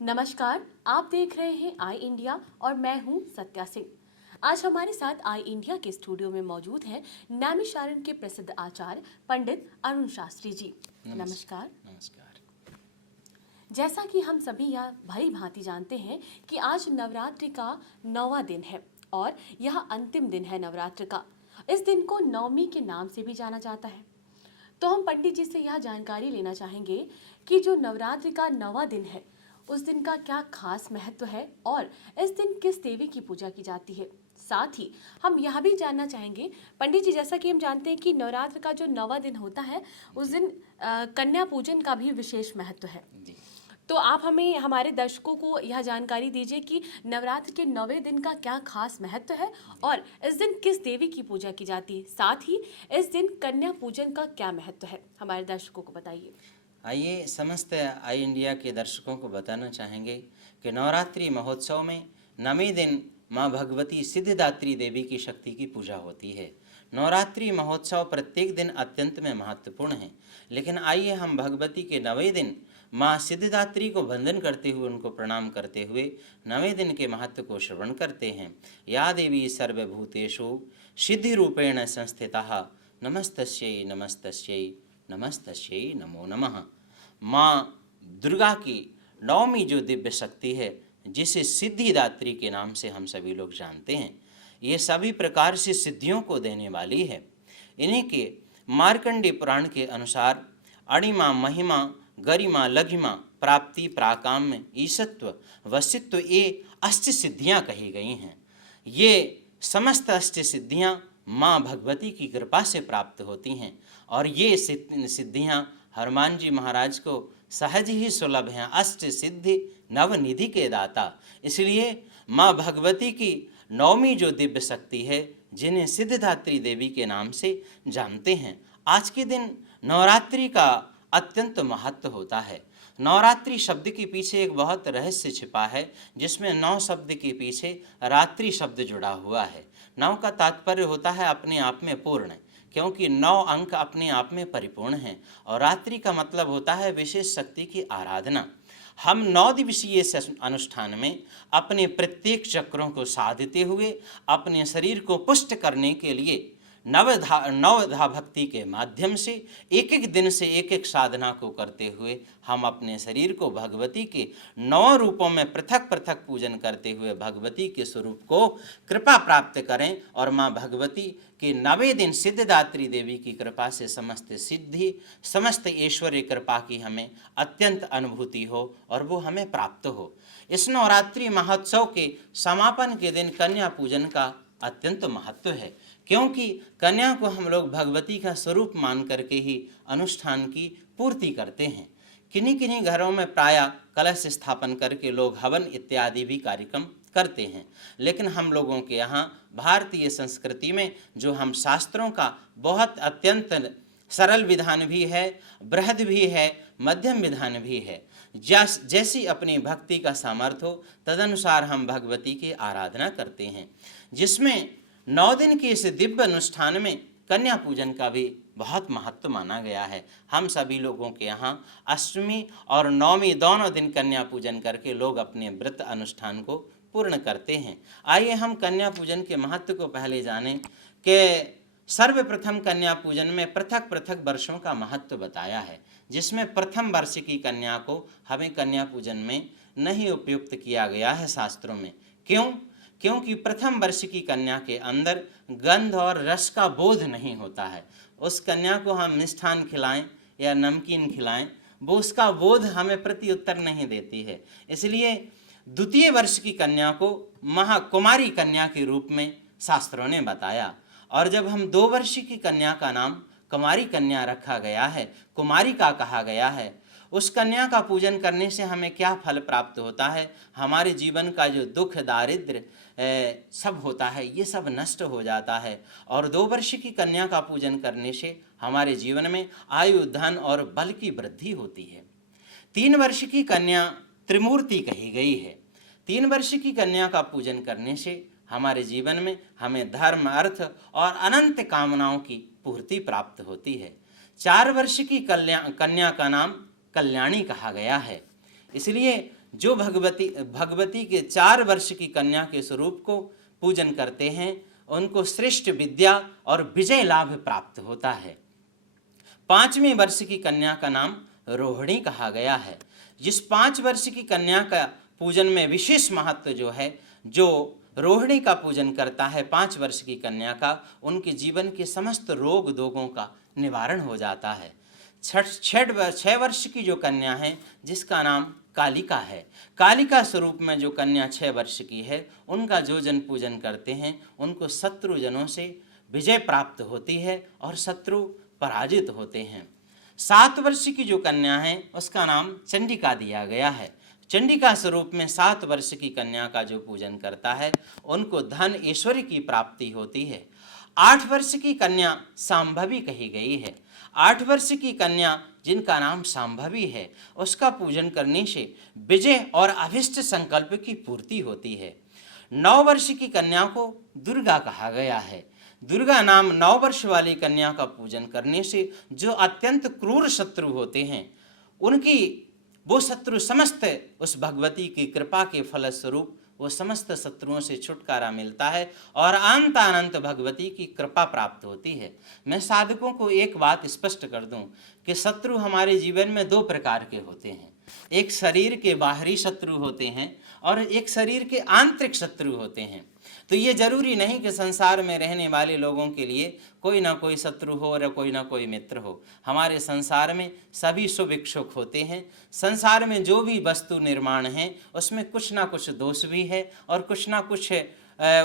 नमस्कार, आप देख रहे हैं आई इंडिया और मैं हूं सत्या सिंह। आज हमारे साथ आई इंडिया के स्टूडियो में मौजूद हैं नैमिषारण्य के प्रसिद्ध आचार्य पंडित अरुण शास्त्री जी। नमस्कार। नमस्कार। जैसा कि हम सभी यह भली भांति जानते हैं कि आज नवरात्रि का 9वां दिन है और यह अंतिम दिन है नवरात्र का। इस दिन को नवमी के नाम से भी जाना जाता है। तो हम पंडित जी से यह जानकारी लेना चाहेंगे कि जो नवरात्रि का 9वां दिन है उस दिन का क्या खास महत्व है और इस दिन किस देवी की पूजा की जाती है। साथ ही हम यह भी जानना चाहेंगे पंडित जी, जैसा कि हम जानते हैं कि नवरात्र का जो 9वां दिन होता है उस दिन कन्या पूजन का भी विशेष महत्व है। जी। तो आप हमें हमारे दर्शकों को यह जानकारी दीजिए कि नवरात्र के 9वें दिन का क्या खास महत्व है और इस दिन किस देवी की पूजा की जाती है। साथ ही इस दिन कन्या पूजन का क्या महत्व है, हमारे दर्शकों को बताइए। आइए समस्त आई इंडिया के दर्शकों को बताना चाहेंगे कि नवरात्रि महोत्सव में 9वें दिन माँ भगवती सिद्धिदात्री देवी की शक्ति की पूजा होती है। नवरात्रि महोत्सव प्रत्येक दिन अत्यंत में महत्वपूर्ण है, लेकिन आइए हम भगवती के 9वें दिन माँ सिद्धिदात्री को वंदन करते हुए उनको प्रणाम करते हुए 9वें दिन के महत्व को श्रवण करते हैं। या देवी सर्वभूतेषु सिद्धि रूपेण संस्थितः नमस्तस्यै नमस्तस्यै नमस्तस्यै नमो नमः। माँ दुर्गा की 9वीं जो दिव्य शक्ति है, जिसे सिद्धिदात्री के नाम से हम सभी लोग जानते हैं, ये सभी प्रकार से सिद्धियों को देने वाली है। इन्हीं के मार्कंडेय पुराण के अनुसार अणिमा महिमा गरिमा लघिमा प्राप्ति प्राकाम्य ईशत्व वसित्व ये अष्ट सिद्धियाँ कही गई हैं। ये समस्त अष्ट सिद्धियाँ माँ भगवती की कृपा से प्राप्त होती हैं और ये सिद्धियाँ हनुमान जी महाराज को सहज ही सुलभ हैं। अष्ट सिद्धि नवनिधि के दाता, इसलिए माँ भगवती की 9वीं जो दिव्य शक्ति है, जिन्हें सिद्धिदात्री देवी के नाम से जानते हैं, आज के दिन नवरात्रि का अत्यंत महत्व होता है। नवरात्रि शब्द के पीछे एक बहुत रहस्य छिपा है, जिसमें 9 शब्द के पीछे रात्रि शब्द जुड़ा हुआ है। 9 का तात्पर्य होता है अपने आप में पूर्ण, क्योंकि 9 अंक अपने आप में परिपूर्ण हैं, और रात्रि का मतलब होता है विशेष शक्ति की आराधना। हम 9 दिवसीय अनुष्ठान में अपने प्रत्येक चक्रों को साधते हुए अपने शरीर को पुष्ट करने के लिए नवधा भक्ति के माध्यम से एक एक दिन से एक एक साधना को करते हुए हम अपने शरीर को भगवती के 9 रूपों में पृथक पृथक पूजन करते हुए भगवती के स्वरूप को कृपा प्राप्त करें और माँ भगवती के 9वें दिन सिद्धिदात्री देवी की कृपा से समस्त सिद्धि समस्त ऐश्वर्य कृपा की हमें अत्यंत अनुभूति हो और वो हमें प्राप्त हो। इस नवरात्रि महोत्सव के समापन के दिन कन्या पूजन का अत्यंत महत्व है, क्योंकि कन्या को हम लोग भगवती का स्वरूप मान करके ही अनुष्ठान की पूर्ति करते हैं। किन्हीं किन्हीं घरों में प्रायः कलश स्थापन करके लोग हवन इत्यादि भी कार्यक्रम करते हैं, लेकिन हम लोगों के यहाँ भारतीय संस्कृति में जो हम शास्त्रों का बहुत अत्यंत सरल विधान भी है, बृहद भी है, मध्यम विधान भी है। जैसी अपनी भक्ति का सामर्थ्य हो तदनुसार हम भगवती की आराधना करते हैं, जिसमें 9 दिन के इस दिव्य अनुष्ठान में कन्या पूजन का भी बहुत महत्व माना गया है। हम सभी लोगों के यहाँ अष्टमी और 9वीं दोनों दिन कन्या पूजन करके लोग अपने व्रत अनुष्ठान को पूर्ण करते हैं। आइए हम कन्या पूजन के महत्व को पहले जानें कि सर्वप्रथम कन्या पूजन में पृथक पृथक वर्षों का महत्व बताया है, जिसमें प्रथम वर्ष की कन्या को हमें कन्या पूजन में नहीं उपयुक्त किया गया है शास्त्रों में। क्यों? क्योंकि प्रथम वर्ष की कन्या के अंदर गंध और रस का बोध नहीं होता है। उस कन्या को हम मिष्ठान खिलाएं या नमकीन खिलाएं, वो उसका बोध हमें प्रति उत्तर नहीं देती है। इसलिए द्वितीय वर्ष की कन्या को महाकुमारी कन्या के रूप में शास्त्रों ने बताया, और जब हम 2 वर्ष की कन्या का नाम कुमारी कन्या रखा गया है, कुमारी का कहा गया है, उस कन्या का पूजन करने से हमें क्या फल प्राप्त होता है, हमारे जीवन का जो दुख दारिद्र सब होता है ये सब नष्ट हो जाता है। और 2 वर्ष की कन्या का पूजन करने से हमारे जीवन में आयु धन और बल की वृद्धि होती है। 3 वर्ष की कन्या त्रिमूर्ति कही गई है। 3 वर्ष की कन्या का पूजन करने से हमारे जीवन में हमें धर्म अर्थ और अनंत कामनाओं की पूर्ति प्राप्त होती है। 4 वर्ष की कन्या का नाम कल्याणी कहा गया है। इसलिए जो भगवती के 4 वर्ष की कन्या के स्वरूप को पूजन करते हैं उनको श्रेष्ठ विद्या और विजय लाभ प्राप्त होता है। 5वें वर्ष की कन्या का नाम रोहिणी कहा गया है। जिस 5 वर्ष की कन्या का पूजन में विशेष महत्व जो है, जो रोहिणी का पूजन करता है 5 वर्ष की कन्या का, उनके जीवन के समस्त रोग दोगों का निवारण हो जाता है। 6 वर्ष की जो कन्या है जिसका नाम कालिका है, कालिका स्वरूप में जो कन्या 6 वर्ष की है, उनका जो जन पूजन करते हैं उनको शत्रुजनों से विजय प्राप्त होती है और शत्रु पराजित होते हैं। 7 वर्ष की जो कन्या है उसका नाम चंडिका दिया गया है। चंडिका स्वरूप में 7 वर्ष की कन्या का जो पूजन करता है उनको धन ऐश्वर्य की प्राप्ति होती है। 8 वर्ष की कन्या सांभवी कही गई है। 8 वर्ष की कन्या जिनका नाम सांभवी है उसका पूजन करने से विजय और अभिष्ट संकल्प की पूर्ति होती है। 9 वर्ष की कन्या को दुर्गा कहा गया है। दुर्गा नाम 9 वर्ष वाली कन्या का पूजन करने से जो अत्यंत क्रूर शत्रु होते हैं उनकी वो शत्रु समस्त उस भगवती की कृपा के फलस्वरूप वो समस्त शत्रुओं से छुटकारा मिलता है और अनंत अनंत भगवती की कृपा प्राप्त होती है। मैं साधकों को एक बात स्पष्ट कर दूं कि शत्रु हमारे जीवन में 2 प्रकार के होते हैं। एक शरीर के बाहरी शत्रु होते हैं और एक शरीर के आंतरिक शत्रु होते हैं। तो ये जरूरी नहीं कि संसार में रहने वाले लोगों के लिए कोई ना कोई शत्रु हो और कोई ना कोई मित्र हो। हमारे संसार में सभी शुभ इच्छुक होते हैं। संसार में जो भी वस्तु निर्माण है उसमें कुछ ना कुछ दोष भी है और कुछ ना कुछ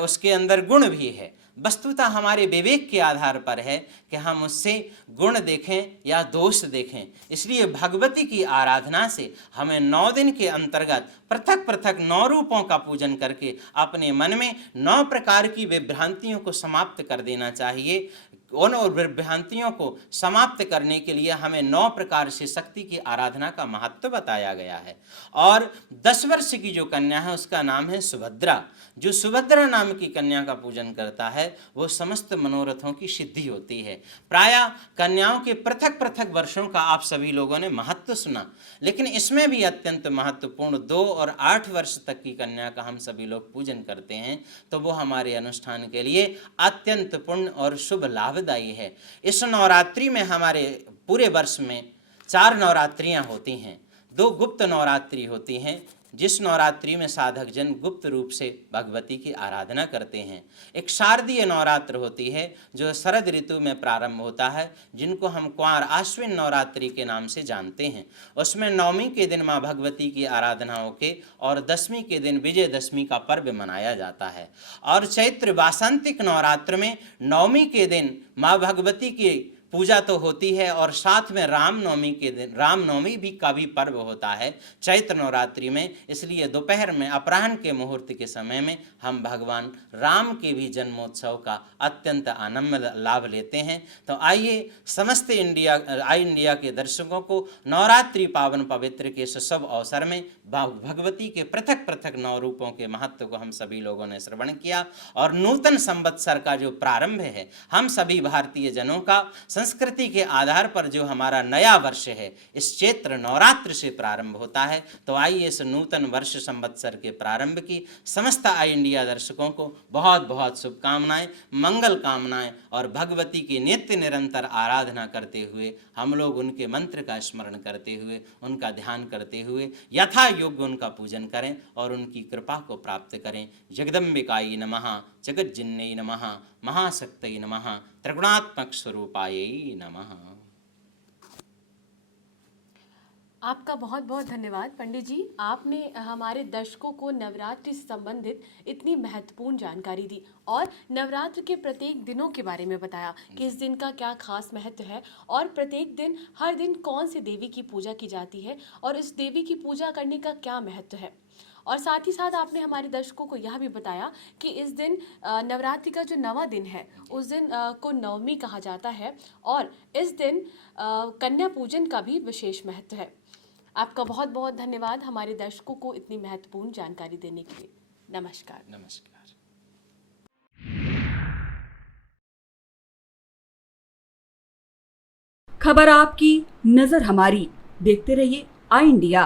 उसके अंदर गुण भी है। वस्तुतः हमारे विवेक के आधार पर है कि हम उससे गुण देखें या दोष देखें। इसलिए भगवती की आराधना से हमें 9 दिन के अंतर्गत पृथक पृथक 9 रूपों का पूजन करके अपने मन में 9 प्रकार की विभ्रांतियों को समाप्त कर देना चाहिए। उन विभ्रांतियों को समाप्त करने के लिए हमें 9 प्रकार से शक्ति की आराधना का महत्व बताया गया है। और 10 वर्ष की जो कन्या है उसका नाम है सुभद्रा। जो सुभद्रा नाम की कन्या का पूजन करता है वो समस्त मनोरथों की सिद्धि होती है। प्रायः कन्याओं के पृथक पृथक वर्षों का आप सभी लोगों ने महत्व सुना, लेकिन इसमें भी अत्यंत महत्वपूर्ण 2 और 8 वर्ष तक की कन्या का हम सभी लोग पूजन करते हैं तो वो हमारे अनुष्ठान के लिए अत्यंत पुण्य और शुभ लाभदायी है। इस नवरात्रि में हमारे पूरे वर्ष में 4 नवरात्रियां होती हैं। 2 गुप्त नवरात्रि होती हैं जिस नवरात्रि में साधक जन गुप्त रूप से भगवती की आराधना करते हैं। एक शारदीय नवरात्र होती है जो शरद ऋतु में प्रारंभ होता है, जिनको हम क्वार आश्विन नवरात्रि के नाम से जानते हैं। उसमें 9वीं के दिन माँ भगवती की आराधना होके और 10वीं के दिन विजयदशमी का पर्व मनाया जाता है। और चैत्र वासंतिक नवरात्र में 9वीं के दिन माँ भगवती की पूजा तो होती है और साथ में रामनवमी के दिन रामनवमी भी का भी पर्व होता है चैत्र नवरात्रि में। इसलिए दोपहर में अपराह्न के मुहूर्त के समय में हम भगवान राम के भी जन्मोत्सव का अत्यंत आनंद लाभ लेते हैं। तो आइए समस्त इंडिया के दर्शकों को नवरात्रि पावन पवित्र के इस शुभ अवसर में भगवती के पृथक पृथक 9 रूपों के महत्व को हम सभी लोगों ने श्रवण किया। और नूतन संवत्सर का जो प्रारंभ है हम सभी भारतीय जनों का संस्कृति के आधार पर जो हमारा नया वर्ष है इस चैत्र नवरात्र से प्रारंभ होता है। तो आइए इस नूतन वर्ष संवत्सर के प्रारंभ की समस्त आई इंडिया दर्शकों को बहुत बहुत शुभकामनाएं, मंगल कामनाएं और भगवती की नित्य निरंतर आराधना करते हुए हम लोग उनके मंत्र का स्मरण करते हुए उनका ध्यान करते हुए यथा योग्य उनका पूजन करें और उनकी कृपा को प्राप्त करें। जगदम्बिकायै नमः, जगज्जनन्यै नमः, महाशक्तये नमः, त्रिगुणात्मक स्वरूपायै नमः। आपका बहुत बहुत धन्यवाद पंडित जी। आपने हमारे दर्शकों को नवरात्रि से संबंधित इतनी महत्वपूर्ण जानकारी दी और नवरात्र के प्रत्येक दिनों के बारे में बताया कि इस दिन का क्या खास महत्व है और प्रत्येक दिन हर दिन कौन सी देवी की पूजा की जाती है और इस देवी की पूजा करने का क्या महत्व है। और साथ ही साथ आपने हमारे दर्शकों को यह भी बताया कि इस दिन नवरात्रि का जो 9वां दिन है उस दिन को नवमी कहा जाता है और इस दिन कन्या पूजन का भी विशेष महत्व है। आपका बहुत बहुत धन्यवाद हमारे दर्शकों को इतनी महत्वपूर्ण जानकारी देने के लिए। नमस्कार। नमस्कार। खबर आपकी, नजर हमारी। देखते रहिए आई इंडिया।